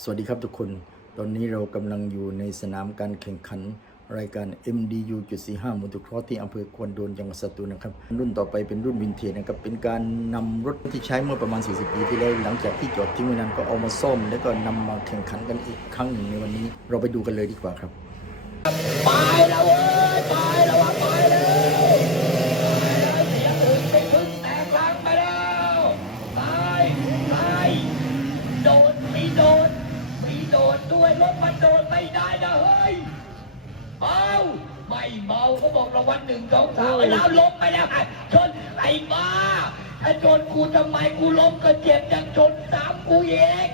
สวัสดีครับทุกคน ตอนนี้เรากำลังอยู่ในสนามการแข่งขัน รายการ MDU 45มอเตอร์ครอที่อำเภอควนโดนจังหวัดสตูลนะครับ รุ่นต่อไปเป็นรุ่นวินเทจนะครับ เป็นการนำรถที่ใช้เมื่อประมาณ 40 ปีที่แล้ว หลังจากที่จอดทิ้งไว้นานก็เอามาซ่อม แล้วก็นำมาแข่งขันกันอีกครั้งหนึ่งในวันนี้ เราไปดูกันเลยดีกว่าครับตายแล้ว เมาเขาบอกรางวัลหนึ่งสองสามแล้วล้มไปแล้วไอ้ชนไอ้บ้าถ้าชนกูทำไมกูล้มก็เจ็บยังชนสามกูเอง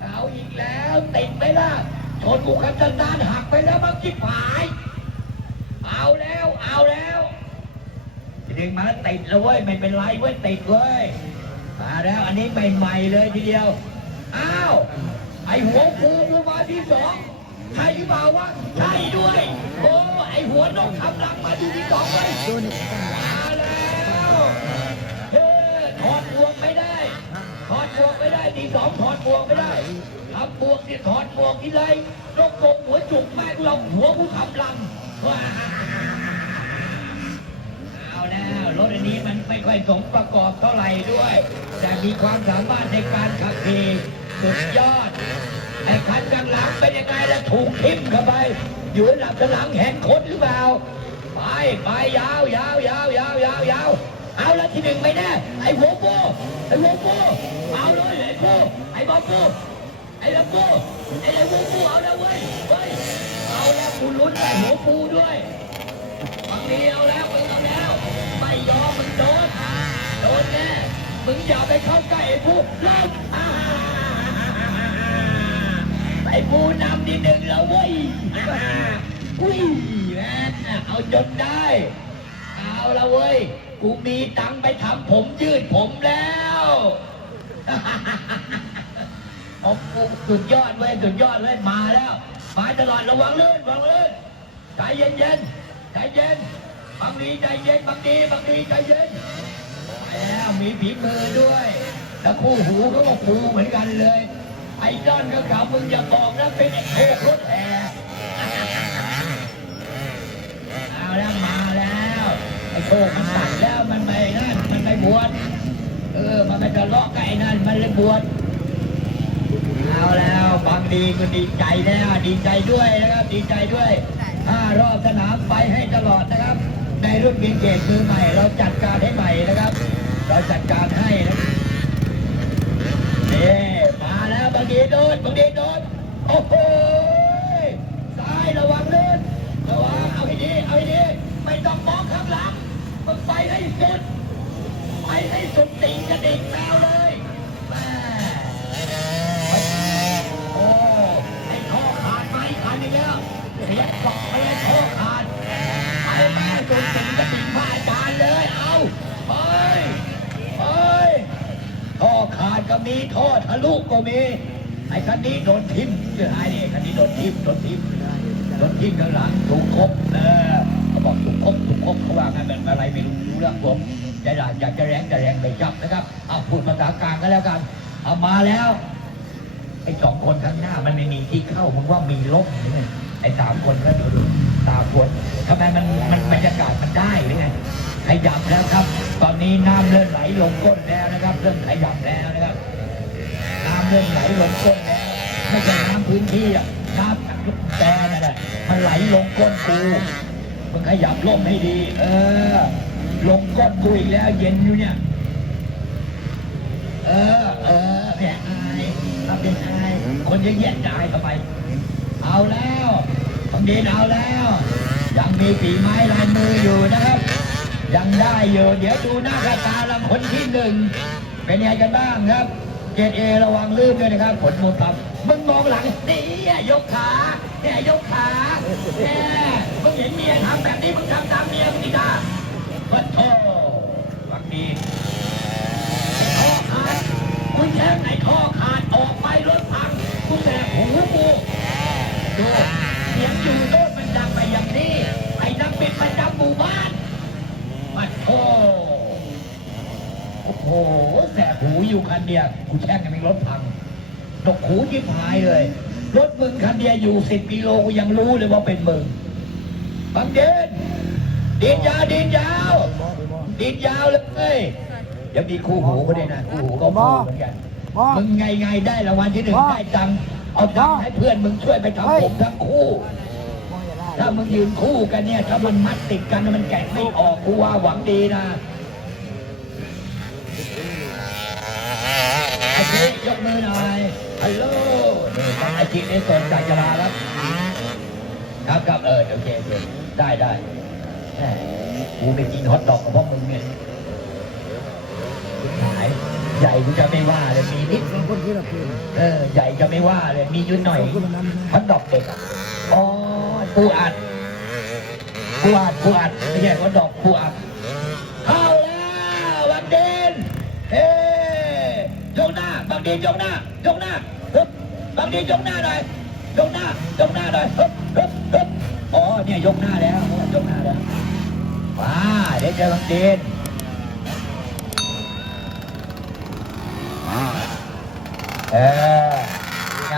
เอาอีกแล้วติดไหมล่ะชนกูคันนานหักไปแล้วมั้งจิบหาย เอาแล้วเอาแล้วดึงมาแล้วติดแล้วเว้ยไม่เป็นไรเว้ยติดเว้ยมาแล้วอันนี้ใหม่ๆเลยทีเดียวอ้าวไอหัวฟูกูมาที่สอง ใช่หรือเปล่าวะใช่ด้วย โอ้ ไอหัวนกทำรังมาที่ที่สองเลยมาแล้วเฮ้ถอดบวงไม่ได้ ถอดบวงไม่ได้ทีสองถอดบวงไม่ได้ทำบวงที่ยถอดบวงที่ไรนกกงหัวจุกแม่งเราหัวกูทำรังว้าเอาแล้วรถอันนี้มันไม่ค่อยสมประกอบเท่าไหร่ด้วย แต่มีความสามารถในการขับขี่สุดยอด ไอ้คันกลางหลังเป็นยังไงล่ะถูกทิ่มเข้าไป อยู่ระดับหลังแหงคนหรือเปล่า ไปไปยาวยาวยาวยาวยาวยาวเอาละที่หนึ่งไม่แน่ไอ้หัวปูไอ้หัวปูเอาเลยไอ้ปูไอ้บอปูไอ้ละปูไอ้ละหัวปูเอาล้วเว้ยเว้ยเอาล้วคุณลุ้นไอ้หัวปูด้วยมึงเดียวแล้วมึงเอาแล้วไม่ยอมมึงโดนโดนแน่มึงอย่าไปเข้าใกล้ไอ้ผู้เล่า้ผู้นำที่หนึ่งแล้วเว้ยอุ้ยแม่นเอาจนได้ เอาละเว้ย กูมีตังไปทำผมยืดผมแล้วโอ้โหสุดยอดเว้ย สุดยอดเว้ย มาแล้ว มาตลอดระวังลื่นระวังลื่นใจเย็นเย็นใจเย็น บางทีใจเย็น บางทีบางทีใจเย็นแล้วมีผีมือด้วย แล้วคู่หูก็ก็คูเหมือนกันเลย อ้ดอนก็กล่าวมึงอย่าบอกนะเป็นไอ้โคกรถแห่เอาแล้วมาแล้วไอ้โคกมันตัดแล้วมันไปนั่นมันไปบวชเออมันไปทะเลาะกับไอ้นั่นมันเลยบวชเอาแล้วบางดีก็ดีใจแล้วดีใจด้วยนะครับดีใจด้วยห้ารอบสนามไปให้ตลอดนะครับ ในรุ่นวินเกตมือใหม่ เราจัดการให้ใหม่นะครับ เราจัดการให้นะเนี่มาแล้วบางดี โดนบางดีโดนโอ้โหซ้ายระวังลื่นระวังเอาให้ดีเอาให้ดีไม่ต้องมองข้างหลังมันไปให้สุดไปให้สุดติงกระดิ่งแมวเลยแม่โอ้ไอ้ท่อขาดไปขาดอีกแล้วเสียกอกไปเลยท่อขาดเอาแม่จนถึงจะติดพระอาจารเลยเอาไปไปท่อขาดก็มีท่อทะลุก็มี อ้คันนี้โดนทิ่มไอ้นี่คันนี้โดนทิ่มโดนทิ่มโดนทิ่มข้างหลังถูกคบเออเขาบอกถูกคบถูกคบเขาว่างั้นเป็นอะไรไม่รู้รู้เรื่องผมจะอยากอยจะแรงจะแรงไปจับนะครับเอาพูดภาษากลางก็แล้วกันเอามาแล้วไอ้สองคนข้างหน้ามันไม่มีที่เข้ามึงว่ามีลบหรือไงไอ้สามคนก็ดูดูตาคนทำไมมันมันบรรยากาศมันได้หรือไงขยับแล้วครับ ตอนนี้น้ำเริ่มไหลลงก้นแล้วนะครับ เริ่มขยับแล้วนะครับ น้ำเริ่มไหลลงก้นแล้วไม่ใช่น้ำพื้นที่อะน้ำจากลูกแต่นั่นแหละมันไหลลงก้นกูมึงขยับล่มให้ดี เออ ลงก้นกูอีกแล้ว เย็นอยู่เนี่ย เออ เออแม่อายเราเป็นอายคนเยอะแยะจะอายทำไมเอาแล้วทำดีเอาแล้ว ยังมีฝีไม้ลายมืออยู่นะครับ ยังได้อยู่ เดี๋ยวดูหน้าตาลังคนที่หนึ่งเป็นยังไงกันบ้างครับ เกตเอระวังลื่นด้วยนะครับ ผลมูลต่ำมึงมองหลังนี่ยกขาเนี่ยยกขาเนี่ยมึงเห็นเมียทำแบบนี้มึงทำตามเมียมึงดีกว่าปะโถวังดีท่อขาดคุณแช่งไหนท่อขาดออกไปรถพังกูแสบหูกูดูเสียงจูโดดมันดังไปอย่างนี้ไอ้นักปิดประจำหมู่บ้านมาโอ้ โอ้โห แสบหูอยู่คันเดียวกูแช่งยังมีรถพังตกหูที่พายเลย รถมึงคันเดียวอยู่สิบกิโลกูยังรู้เลยว่าเป็นมึงบังเดนดินยาวดินยาวดินยาวเลยเดี๋ยวมีคู่หูก็ได้นะคู่หูก็พูดเหมือนกันมึงไงไงได้รางวัลที่หนึ่งได้ตังค์เอาตังค์ให้เพื่อนมึงช่วยไปทำผมทั้งคู่ ถ้ามึงยืนคู่กันเนี่ย ถ้ามันมัดติดกันมันแกะไม่ออกกูว่าหวังดีนะอาชี ยกมือหน่อยฮัลโหลนี่อาชีนี่สนใจจะมาครับ ครับครับเออโอเคโอเคได้ได้แหมกูไปกินฮอทดอกกับพวกมึงเนี่ยหายใหญ่กูจะไม่ว่าเลยมีนิดคนที่ละคืนเออใหญ่จะไม่ว่าเลยมียุ่นหน่อยฮอตดอกเด็กอ๋อปูอัดปูอัดปูอัดไม่ใช่ฮอตดอกปูอัด กหน้างเดนยกหน้ายกหน้าฮึบบังเดนยกหน้าหน่อยยกหน้ายกหน้าหน่อยฮึบฮึบฮึบอ๋อเนี่ยยกหน้าแล้วยกหน้าแล้วว้าเดี๋ยวเจอบังเดนเออไง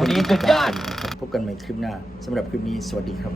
วันนี้สุดยอดพบกันใหม่คลิปหน้าสำหรับคลิปนี้สวัสดีครับ